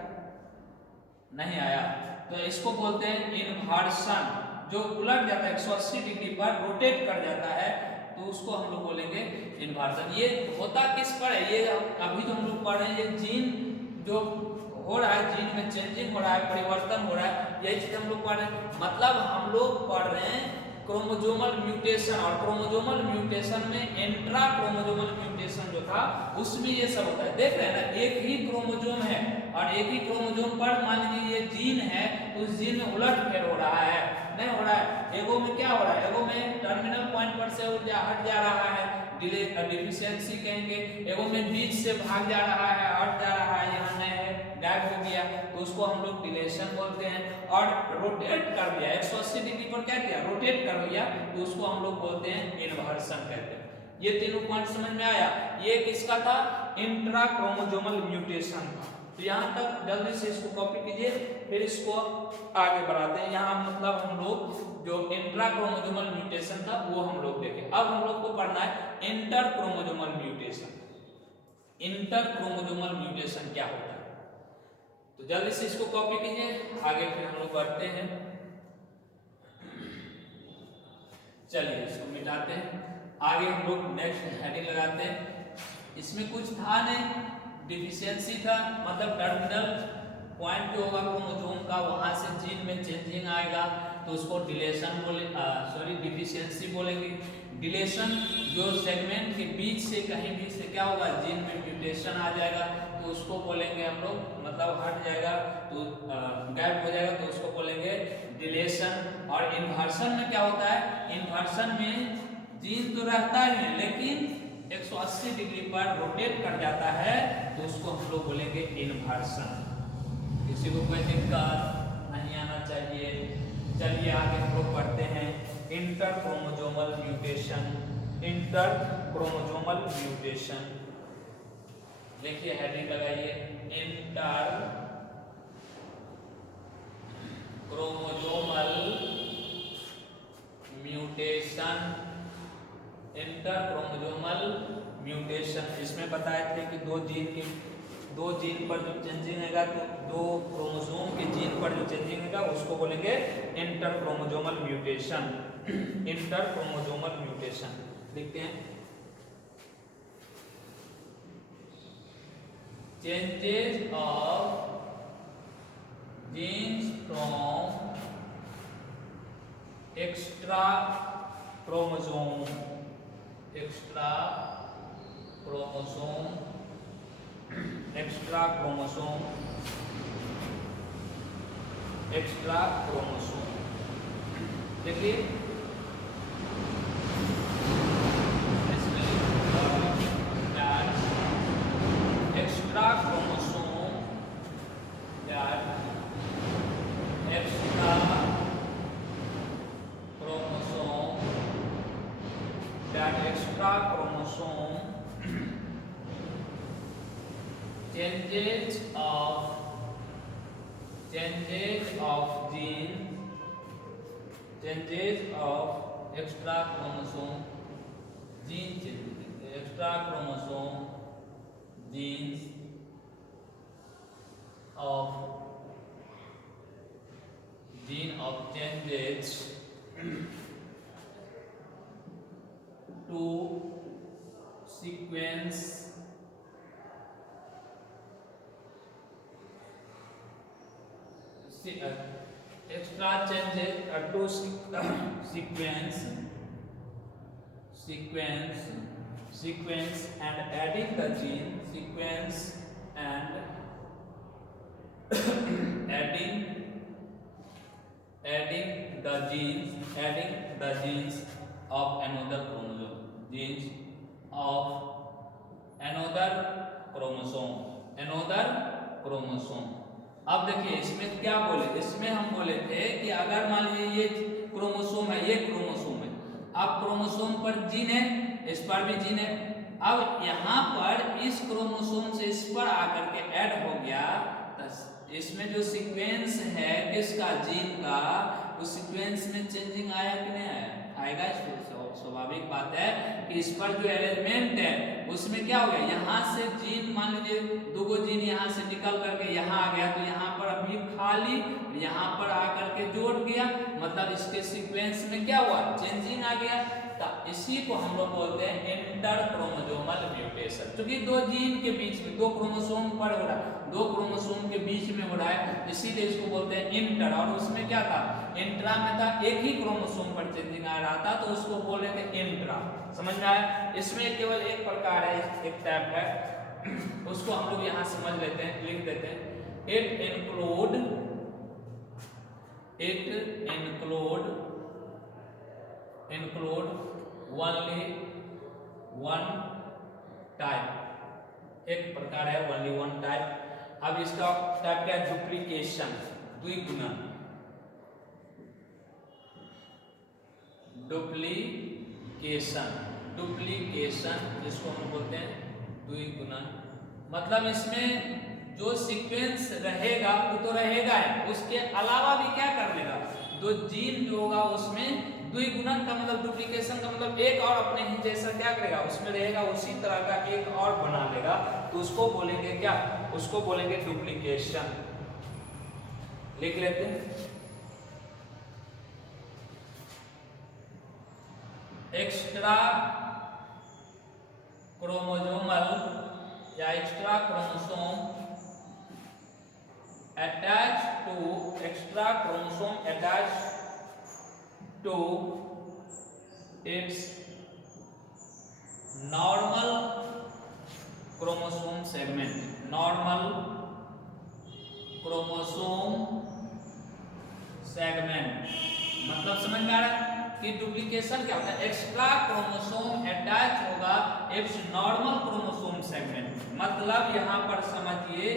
नहीं आया। तो इसको बोलते हैं इन्वर्सन। जो उलट जाता है 180 डिग्री पर रोटेट कर जाता है तो उसको हम लोग बोलेंगे इन्वर्सन। ये होता किस पर है, ये अभी जो हम लोग पढ़ रहे हैं, ये जीन जो हो रहा है, जीन में चेंजिंग हो रहा है, परिवर्तन हो रहा है, यही चीज हम लोग पढ़ रहे हैं। मतलब हम लोग पढ़ रहे हैं क्रोमोसोमल म्यूटेशन, और क्रोमोसोमल म्यूटेशन में इंट्रा क्रोमोसोमल म्यूटेशन जो था उसमें ये सब होता है। देख रहे हैं ना, एक ही क्रोमोसोम है और एक ही क्रोमोसोम पर मान लीजिए ये जीन है तो उस जीन में उलट फेर हो रहा है, नहीं हो रहा है। एगो में क्या हो रहा है, एगो में टर्मिनल पॉइंट पर से ऊर्जा हट जा रहा है, डिले डिफिशियंसी कहेंगे। एगो में बीच से भाग जा रहा है, हट जा रहा है, यहाँ नहीं है, गायब हो गया, तो उसको हम लोग डिलेशन बोलते हैं। और रोटेट कर दिया 180 डिग्री पर, क्या किया रोटेट कर दिया, तो उसको हम लोग बोलते हैं इन्वर्सन कहते हैं। ये तीनों पॉइंट समझ में आया। ये किसका था, इंट्रा क्रोमोसोमल म्यूटेशन था। तो यहाँ तक जल्दी से इसको कॉपी कीजिए, फिर इसको आगे बढ़ाते हैं। यहाँ मतलब हम लोग जो इंट्रा क्रोमोसोमल म्यूटेशन था वो हम लोग देखें। अब हम लोग को पढ़ना है inter chromosomal mutation. Inter chromosomal mutation क्या होता है, तो जल्दी से इसको कॉपी कीजिए, आगे फिर हम लोग बढ़ते हैं। चलिए इसको मिटाते हैं, आगे हम लोग नेक्स्ट हेडिंग लगाते हैं। इसमें कुछ था नहीं, डिफिशियंसी था, मतलब टर्मिनल पॉइंट जो होगा क्रोमोसोम का वहां से जीन में चेंजिंग आएगा तो उसको डिलेशन बोले, सॉरी डिफिशियंसी बोलेंगे। डिलेशन जो सेगमेंट के बीच से कहीं भी से क्या होगा, जीन में म्यूटेशन आ जाएगा तो उसको बोलेंगे हम लोग, मतलब हट जाएगा तो गायब हो जाएगा तो उसको बोलेंगे डिलेशन। और इन्वर्सन में क्या होता है, इन्वर्सन में जीन तो रहता ही है लेकिन 180 डिग्री पर रोटेट कर जाता है तो उसको हम लोग बोलेंगे इन्वर्सन। किसी को कोई दिक्कत नहीं आना चाहिए। चलिए आगे हम लोग पढ़ते हैं inter chromosomal mutation. Inter chromosomal mutation देखिए, हेडिंग लगाइए inter chromosomal mutation. Inter chromosomal mutation, इसमें बताए थे कि दो जीन पर जो चेंजिंग होगा, तो दो क्रोमोसोम के जीन पर जो चेंजिंग होगा उसको बोलेंगे inter chromosomal mutation. Inter chromosomal mutation लिखते हैं, changes of genes from extra chromosome, extra chromosome, extra chromosome, extra chromosome. देखिए extra chromosome, extra chromosome, extra chromosome changes of gene, changes of extra chromosome, gene changes, extra chromosome genes of changes to sequence extra changes to sequence and adding the gene sequence and adding adding the genes of another chromosome, genes of another chromosome। अब देखिए इसमें क्या बोले, इसमें हम बोले थे कि अगर मान लीजिए ये क्रोमोसोम है, ये क्रोमोसोम है, अब क्रोमोसोम पर जीन है, इस पर भी जीन है, अब यहाँ पर इस क्रोमोसोम से इस पर आकर के ऐड हो गया, तो इसमें जो सीक्वेंस है किसका, जीन का, उस सीक्वेंस में चेंजिंग आया कि नहीं आया, आएगा। स्वाभाविक बात है कि इस पर जो अरेंजमेंट है उसमें क्या हो गया, यहाँ से जीन मान लीजिए दो जीन यहाँ से निकल करके यहाँ आ गया, तो यहाँ पर अभी खाली, यहाँ पर आकर के जोड़ गया, मतलब इसके सीक्वेंस में क्या हुआ, चेंजिंग आ गया। तो इसी को हम लोग बोलते हैं इंटर क्रोमोसोमल म्यूटेशन, क्योंकि दो जीन के बीच में, दो क्रोमोसोम पर हो रहा है, दो क्रोमोसोम के बीच में हो रहा है, इसीलिए इसको बोलते हैं इंटर। और उसमें क्या था, इंट्रा में था, एक ही क्रोमोसोम पर चेंजिंग आ रहा था, तो उसको बोल रहे थे इंट्रा। समझ में आया। इसमें केवल एक प्रकार है, एक टाइप है, उसको हम लोग यहाँ समझ लेते हैं, लिख देते हैं। It include only one type, एक प्रकार है only one type। अब इसका टाइप क्या है, डुप्लीकेशन, द्विगुणन, डुप्लीकेशन जिसको हम बोलते हैं द्विगुणन। मतलब इसमें जो सीक्वेंस रहेगा वो तो रहेगा है, उसके अलावा भी क्या कर लेगा, दो जीन जो होगा उसमें द्विगुणन का मतलब, डुप्लीकेशन का मतलब एक और अपने ही जैसा क्या करेगा, उसमें रहेगा, उसी तरह का एक और बना लेगा, तो उसको बोलेंगे क्या, उसको बोलेंगे डुप्लीकेशन। लिख लेते हैं। एक्स्ट्रा क्रोमोसोमल या extra chromosome attached to its normal chromosome segment, मतलब समझ में आ रहा है कि डुप्लीकेशन क्या होता है, एक्स्ट्रा क्रोमोसोम अटैच होगा इट्स नॉर्मल क्रोमोसोम सेगमेंट। मतलब यहाँ पर समझिए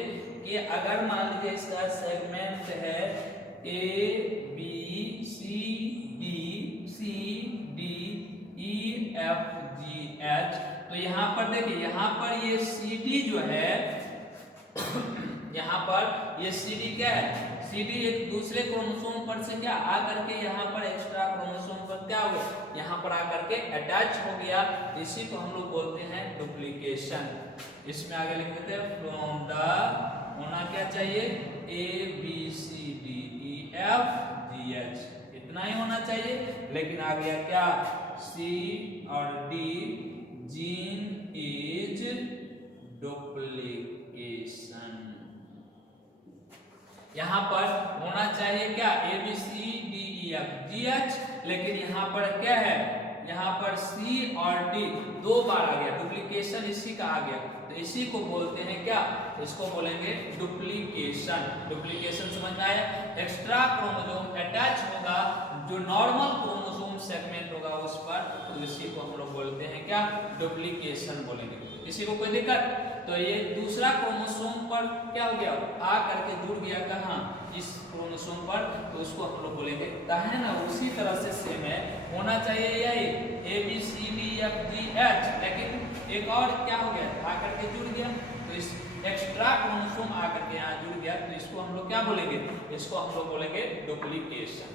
कि अगर मान लीजिए इसका सेगमेंट है A B C D E F G H, तो यहाँ पर देखिए, यहाँ पर ये CD जो है यहाँ पर ये CD क्या है, CD एक दूसरे क्रोमोसोम पर से क्या आकर के यहाँ पर एक्स्ट्रा क्रोमोसोम पर क्या हो गया, यहाँ पर आकर के अटैच हो गया, इसी को हम लोग बोलते हैं डुप्लीकेशन। इसमें आगे लिख देते हैं फ्रॉम द, होना क्या चाहिए, A B C D E F G H, इतना ही होना चाहिए, लेकिन आ गया क्या, C और D, जीन इज डुप्लीकेशन। यहाँ पर होना चाहिए क्या, A B C D E F G H, लेकिन यहाँ पर क्या है, यहाँ पर C और D दो बार आ गया, डुप्लीकेशन इसी का आ गया, तो इसी को बोलते हैं क्या, इसको बोलेंगे डुप्लीकेशन। डुप्लीकेशन समझ में आया। एक्स्ट्रा क्रोमोसोम अटैच होगा जो नॉर्मल क्रोमोसोम सेगमेंट होगा उस पर, तो इसी को हम लोग बोलते हैं क्या, डुप्लीकेशन बोलेंगे। इसी को कोई दिक्कत, तो ये दूसरा क्रोमोसोम पर क्या हो गया, आ करके जुड़ गया कहाँ, इस क्रोमोसोम पर, तो उसको हम लोग बोलेंगे, है ना, उसी तरह से सेम है, होना चाहिए यही A B C D F G H, लेकिन एक और क्या हो गया, आ करके जुड़ गया, तो इस एक्स्ट्रा क्रोमोसोम आ करके यहाँ जुड़ गया, तो इसको हम लोग क्या बोलेंगे, इसको हम लोग बोलेंगे डुप्लीकेशन।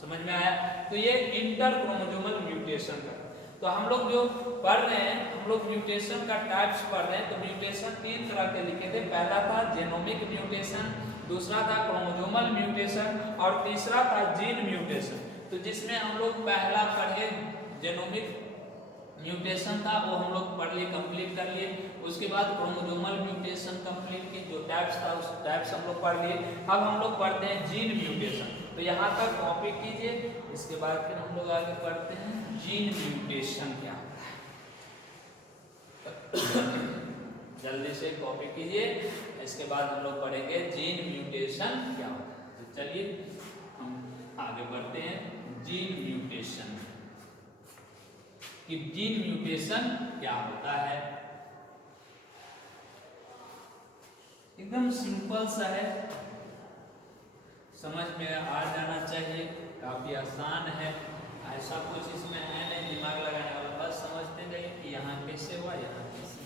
समझ में आया। तो ये इंटर क्रोमोसोमल म्यूटेशन का, तो हम लोग जो पढ़ रहे हैं, हम लोग म्यूटेशन का टाइप्स पढ़ रहे हैं, तो म्यूटेशन तीन तरह के लिखे थे, पहला था जेनोमिक म्यूटेशन, दूसरा था क्रोमोसोमल म्यूटेशन और तीसरा था जीन म्यूटेशन। तो जिसमें हम लोग पहला पढ़े जेनोमिक म्यूटेशन था, वो हम लोग पढ़ लिए, कंप्लीट कर लिए, उसके बाद क्रोमोसोमल म्यूटेशन कंप्लीट की, जो टाइप्स था उस टाइप्स हम लोग पढ़ लिए। अब हम लोग पढ़ते हैं जीन म्यूटेशन, तो यहाँ तक कॉपी कीजिए, इसके बाद फिर हम लोग आगे पढ़ते हैं जीन म्यूटेशन क्या होता है। जल्दी से कॉपी कीजिए, इसके बाद हम लोग पढ़ेंगे जीन म्यूटेशन क्या होता है। तो चलिए हम आगे बढ़ते हैं जीन म्यूटेशन कि जीन म्यूटेशन क्या होता है। एकदम सिंपल सा है, समझ में आ जाना चाहिए, काफी आसान है, ऐसा कुछ इसमें है नहीं दिमाग लगाने वाला, बस समझते जाइए कि यहाँ कैसे हुआ यहाँ कैसे।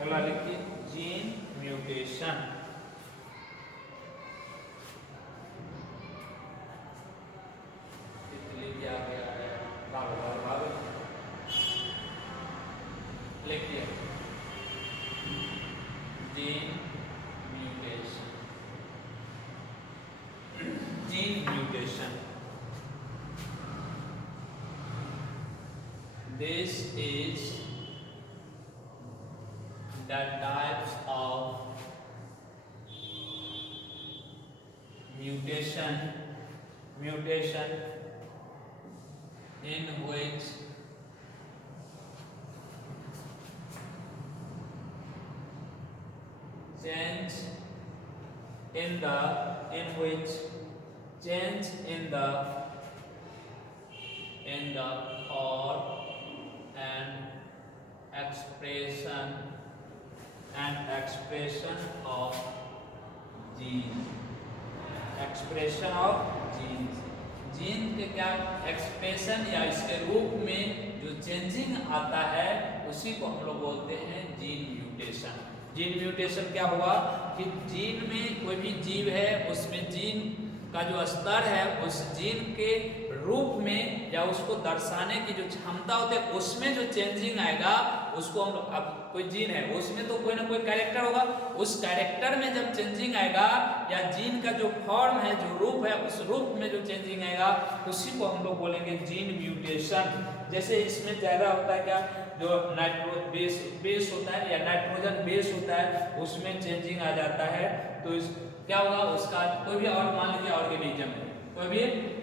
अगला लिखिए जीन म्यूटेशन। लिखिए gene mutation. Gene mutation, this is the types of mutation in which change in the form and expression of genes। Expression of genes, gene के क्या एक्सप्रेशन या इसके रूप में जो चेंजिंग आता है उसी को हम लोग बोलते हैं जीन म्यूटेशन। जीन म्यूटेशन क्या हुआ कि जीन में कोई भी जीव है उसमें जीन का जो स्तर है उस जीन के रूप में या उसको दर्शाने की जो क्षमता होती है उसमें जो चेंजिंग आएगा उसको हम लोग, अब कोई जीन है उसमें तो कोई ना कोई कैरेक्टर होगा, उस कैरेक्टर में जब चेंजिंग आएगा या जीन का जो फॉर्म है जो रूप है उस रूप में जो चेंजिंग आएगा उसी को हम लोग बोलेंगे जीन म्यूटेशन। जैसे इसमें ज्यादा होता है क्या, जो बेस होता है या नाइट्रोजन बेस होता है उसमें चेंजिंग आ जाता है, तो क्या होगा उसका कोई भी, और मान लीजिए ऑर्गेनिज्म है, कोई भी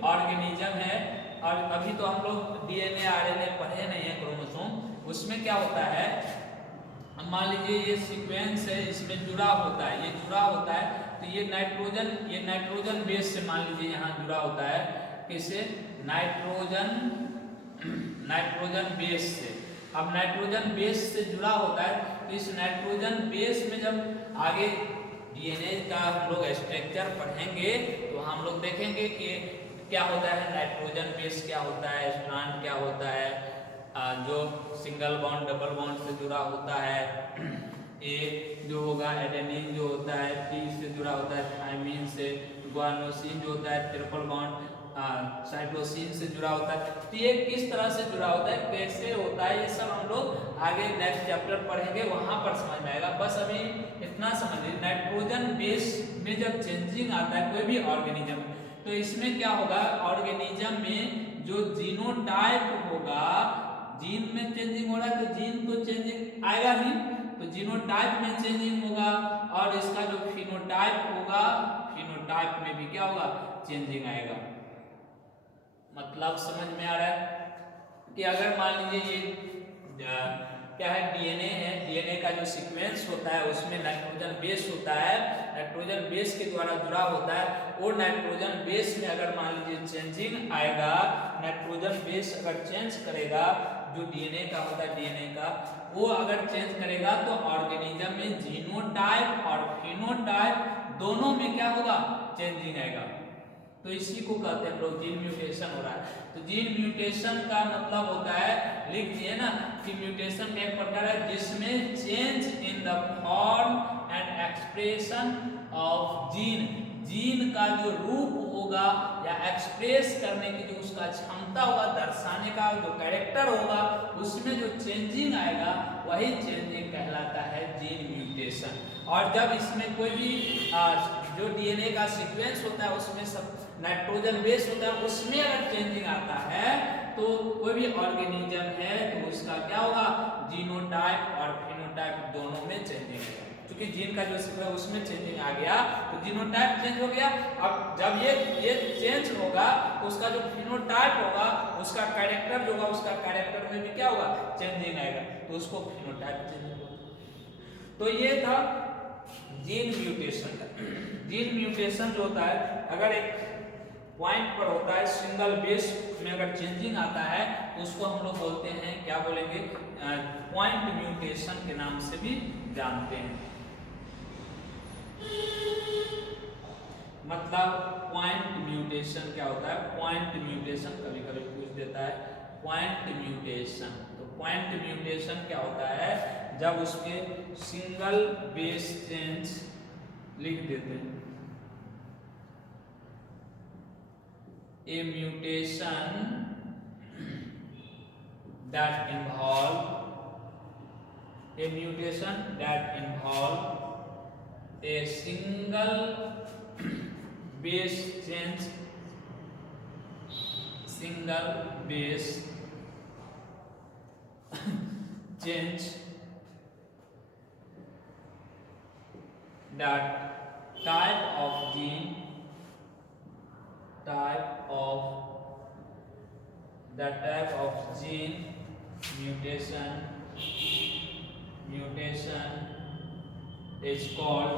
ऑर्गेनिज्म है और अभी तो हम लोग डीएनए आरएनए पढ़े नहीं है क्रोमोसोम, उसमें क्या होता है मान लीजिए ये सीक्वेंस है इसमें जुड़ा होता है, ये जुड़ा होता है तो ये नाइट्रोजन बेस से मान लीजिए यहाँ जुड़ा होता है, किससे, नाइट्रोजन बेस से। अब नाइट्रोजन बेस से जुड़ा होता है तो इस नाइट्रोजन बेस में जब आगे डीएनए का हम लोग स्ट्रक्चर पढ़ेंगे तो हम लोग देखेंगे कि क्या होता है, नाइट्रोजन बेस क्या होता है, स्ट्रैंड क्या होता है, जो सिंगल बॉन्ड डबल बॉन्ड से जुड़ा होता है, ए जो होगा एडेनिन जो होता है टी से जुड़ा होता है, थायमिन से, गुआनोसिन जो होता है ट्रिपल बॉन्ड साइटोसिन से जुड़ा होता है, तो ये किस तरह से जुड़ा होता है, कैसे होता है, ये सब हम लोग आगे नेक्स्ट चैप्टर पढ़ेंगे वहां पर समझ में आएगा। बस अभी इतना समझिए, नाइट्रोजन बेस में जब चेंजिंग आता है कोई भी ऑर्गेनिज्म तो इसमें क्या होगा, ऑर्गेनिज्म में जो जीनोटाइप होगा, जीन में चेंजिंग हो रहा है तो जीन तो चेंजिंग आएगा ही, तो जीनोटाइप में चेंजिंग होगा और इसका जो फिनोटाइप होगा, फिनोटाइप में भी क्या होगा, चेंजिंग आएगा। मतलब समझ में आ रहा है कि अगर मान लीजिए ये क्या है, डीएनए है, डीएनए का जो सीक्वेंस होता है उसमें नाइट्रोजन बेस होता है, नाइट्रोजन बेस के द्वारा जुड़ा होता है, और नाइट्रोजन बेस में अगर मान लीजिए चेंजिंग आएगा, नाइट्रोजन बेस अगर चेंज करेगा, जो डीएनए का होता है डीएनए का वो अगर चेंज करेगा तो ऑर्गेनिज्म में जीनोटाइप और फिनोटाइप दोनों में क्या होगा, चेंजिंग आएगा, तो इसी को कहते हैं हम लोग जीन म्यूटेशन हो रहा है। तो जीन म्यूटेशन का मतलब होता है, लिख दिए ना कि म्यूटेशन का एक प्रकार है जिसमें change in the form and expression of gene, gene का जो रूप होगा या एक्सप्रेस करने की जो उसका क्षमता होगा, दर्शाने का जो कैरेक्टर होगा, उसमें जो चेंजिंग आएगा वही चेंजिंग कहलाता है जीन म्यूटेशन। और जब इसमें कोई भी जो डीएनए का सीक्वेंस होता है उसमें सब नाइट्रोजन बेस होता है, उसमें अगर चेंजिंग आता है तो कोई भी ऑर्गेनिज्म है तो उसका क्या होगा, जीनोटाइप और फिनोटाइप दोनों में चेंजिंग है। क्योंकि जीन का जो सीक्वेंस उसमें चेंजिंग आ गया तो जीनोटाइप चेंज हो गया। अब जब ये चेंज होगा तो उसका जो फिनोटाइप होगा, उसका कैरेक्टर जो होगा, उसका कैरेक्टर में भी क्या होगा, चेंजिंग आएगा, तो उसको फिनोटाइप चेंज होगा। तो ये था जीन म्यूटेशन का। जीन म्यूटेशन जो होता है, अगर एक पॉइंट पर होता है, सिंगल बेस में अगर चेंजिंग आता है तो उसको हम लोग बोलते हैं, क्या बोलेंगे, पॉइंट म्यूटेशन के नाम से भी जानते हैं। मतलब पॉइंट म्यूटेशन क्या होता है, पॉइंट म्यूटेशन कभी कभी पूछ देता है, पॉइंट म्यूटेशन। तो पॉइंट म्यूटेशन क्या होता है, जब उसके सिंगल बेस चेंज लिख देते हैं, a mutation that involve a single base change that type of gene mutation is called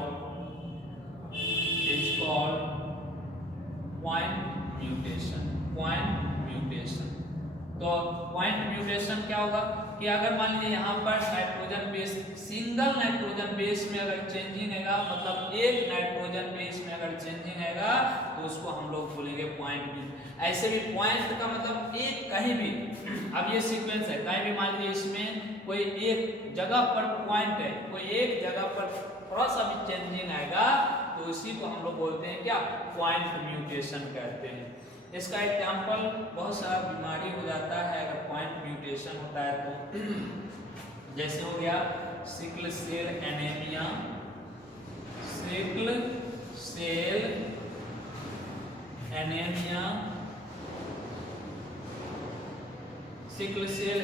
point mutation। तो पॉइंट म्यूटेशन क्या होगा कि अगर मान लीजिए यहाँ पर nitrogen base, single nitrogen base में अगर चेंजिंग है, मतलब एक नाइट्रोजन बेस में अगर चेंजिंग है तो उसको हम लोग बोलेंगे पॉइंट म्यूटेशन। ऐसे भी पॉइंट का मतलब एक कहीं भी, अब ये सीक्वेंस है, कहीं भी मान लीजिए इसमें कोई एक जगह पर पॉइंट है, कोई एक जगह पर थोड़ा सा भी चेंजिंग आएगा तो उसी को हम लोग बोलते हैं क्या, पॉइंट म्यूटेशन कहते हैं। इसका एग्जाम्पल बहुत सारा बीमारी हो जाता है अगर पॉइंट म्यूटेशन होता है तो, जैसे हो गया sickle cell anemia, sickle cell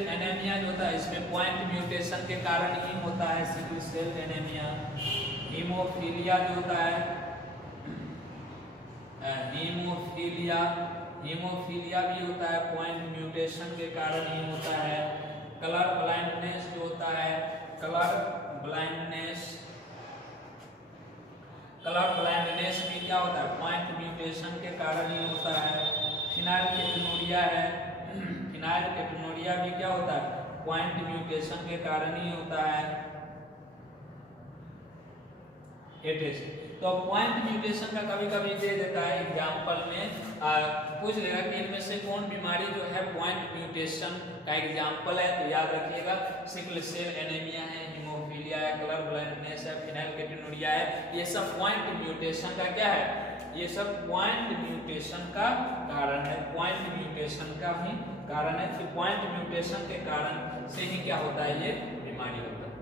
anemia जो होता है इसमें पॉइंट म्यूटेशन के कारण ही होता है सिकल सेल एनीमिया। हीमोफीलिया जो होता है, हीमोफीलिया भी होता है पॉइंट म्यूटेशन के कारण ही होता है। कलर ब्लाइंडनेस जो होता है, कलर ब्लाइंडनेस भी क्या होता है, पॉइंट म्यूटेशन के कारण ही होता है। फिनाइलकेटोनुरिया है, फिनाइलकेटोनुरिया भी क्या होता है, पॉइंट म्यूटेशन के कारण ही होता है। तो पॉइंट म्यूटेशन का कभी कभी दे देता है एग्जाम्पल में, पूछ लेगा कि इनमें से कौन बीमारी जो है पॉइंट म्यूटेशन का एग्जाम्पल है, तो याद रखिएगा सिकल सेल एनीमिया है, हीमोफीलिया है, कलर ब्लाइंडनेस है, फिनाइलकेटोनुरिया है, ये सब पॉइंट म्यूटेशन का क्या है, ये सब पॉइंट म्यूटेशन का कारण है, पॉइंट म्यूटेशन का ही कारण है। फिर पॉइंट म्यूटेशन के कारण से ही क्या होता है, ये बीमारी होता है।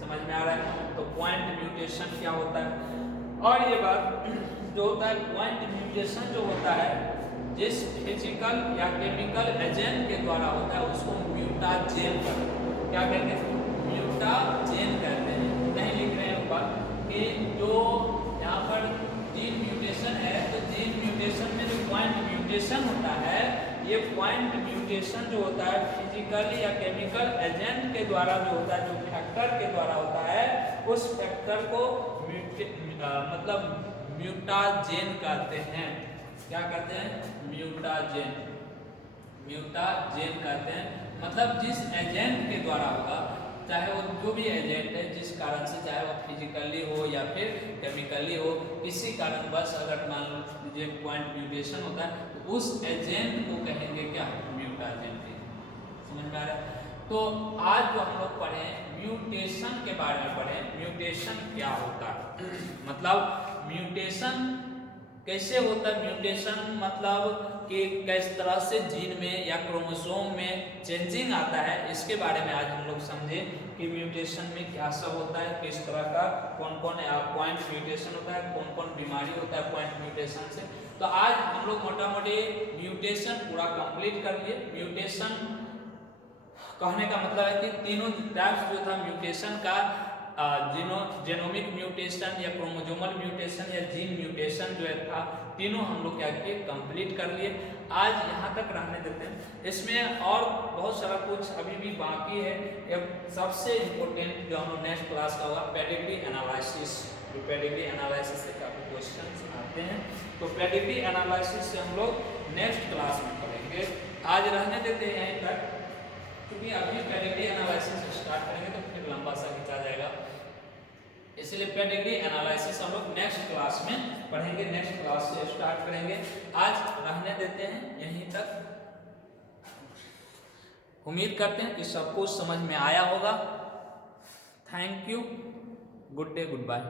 समझ में आ रहा है? तो पॉइंट म्यूटेशन क्या होता है, और ये बात जो होता है पॉइंट म्यूटेशन जो होता है जिस फिजिकल या केमिकल एजेंट के द्वारा होता है उसको म्यूटाजेन कहते हैं। क्या कहते हैं, म्यूटाजेन कहते हैं। नहीं लिख रहे हैं ऊपर कि जो यहाँ पर जीन म्यूटेशन है, तो जीन म्यूटेशन में जो पॉइंट म्यूटेशन होता है, ये पॉइंट म्यूटेशन जो होता है फिजिकली या केमिकल एजेंट के द्वारा जो होता है, जो फैक्टर के द्वारा होता है, उस फैक्टर को मतलब म्यूटाजेन कहते हैं। क्या कहते हैं, म्यूटाजेन कहते हैं। मतलब जिस एजेंट के द्वारा होगा, चाहे वो जो भी एजेंट है, जिस कारण से, चाहे वो फिजिकली हो या फिर केमिकली हो, किसी कारण बस अगर मान लीजिए पॉइंट म्यूटेशन होता है तो उस एजेंट को कहेंगे क्या, म्यूटाजेन। समझ में आ रहा है? तो आज जो हम लोग पढ़े म्यूटेशन के बारे में पढ़े, म्यूटेशन क्या होता है, मतलब म्यूटेशन कैसे होता है। म्यूटेशन मतलब कि किस तरह से जीन में या क्रोमोसोम में चेंजिंग आता है, इसके बारे में आज हम लोग समझे कि म्यूटेशन में क्या सब होता है, किस तरह का कौन कौन पॉइंट म्यूटेशन होता है, कौन कौन बीमारी होता है पॉइंट म्यूटेशन से। तो आज हम लोग मोटा मोटी म्यूटेशन पूरा कंप्लीट कर लिए। म्यूटेशन कहने का मतलब है कि तीनों टाइप्स जो था म्यूटेशन का, जेनोमिक म्यूटेशन या क्रोमोसोमल म्यूटेशन या जीन म्यूटेशन जो है था, तीनों हम लोग क्या किए, कंप्लीट कर लिए। आज यहाँ तक रहने देते हैं। इसमें और बहुत सारा कुछ अभी भी बाकी है। सबसे इम्पोर्टेंट जो हम लोग नेक्स्ट क्लास का होगा पेडिग्री एनालिसिस। जो पेडिग्री एनालिसिस से काफी क्वेश्चंस आते हैं। तो पेडिग्री एनालिसिस से हम लोग नेक्स्ट क्लास में पढ़ेंगे। आज रहने देते हैं यहीं तक, क्योंकि अभी पेडिग्री एनालिसिस स्टार्ट करेंगे तो फिर लंबा सा खींचा जाएगा, इसलिए पेडिग्री एनालिसिस हम लोग नेक्स्ट क्लास में पढ़ेंगे, नेक्स्ट क्लास से स्टार्ट करेंगे। आज रहने देते हैं यहीं तक। उम्मीद करते हैं कि सब कुछ समझ में आया होगा। Thank you, good day, good bye.